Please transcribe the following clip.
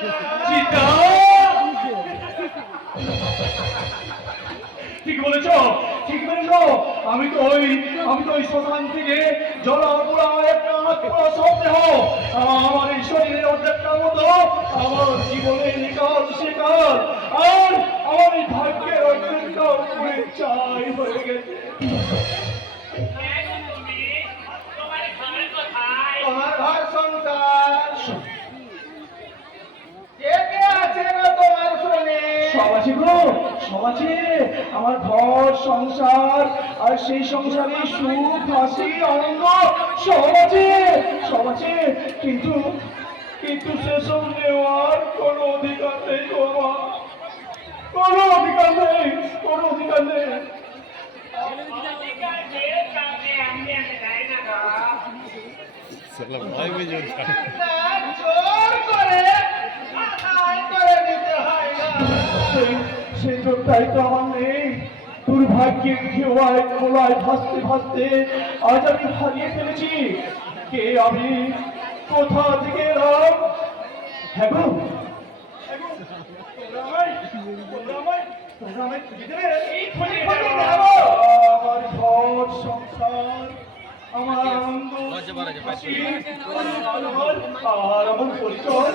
চিতা ঠিক বলেছ, ঠিক বলেছ। আমি তো ওই শ্মশান থেকে জলা পোড়া একটা পোড়া সব দেহ আমার এই শরীরের অর্ধেকটার মতো আমার জীবনের নিকাল শেখার আর আমার এই ভাগ্যের অর্ধেকটাও পুড়ে চাই হয়ে গেছে। তোমার ঘর সংসার কে কে আছে গো তোমার শুনে? সব আছে গো, সব আছে। আমার ঘর সংসার আর সেই সংসারে সুখ হাসি আনন্দ সব আছে, সব আছে। কিন্তু কিন্তু সেসব নেওয়ার কোনো অধিকার নেই গো আমার, কোনো অধিকার নেই, কোনো অধিকার নেই। না, জোর করে আদায় করে দিতে হয় না। সেই জোরটাই তো আমার নেই। দুর্ভাগ্যের ঢেউয়ায় খোলায় ভাসতে ভাসতে আজ আমি হারিয়ে ফেলেছি। কে আমি, কোথা থেকে এলাম? হ্যাঁ গো, তোমরা আমায় খুঁজে দেবে? আমার ঘর সংসার, আমার আনন্দ হাসি, আর আমার পরিচয়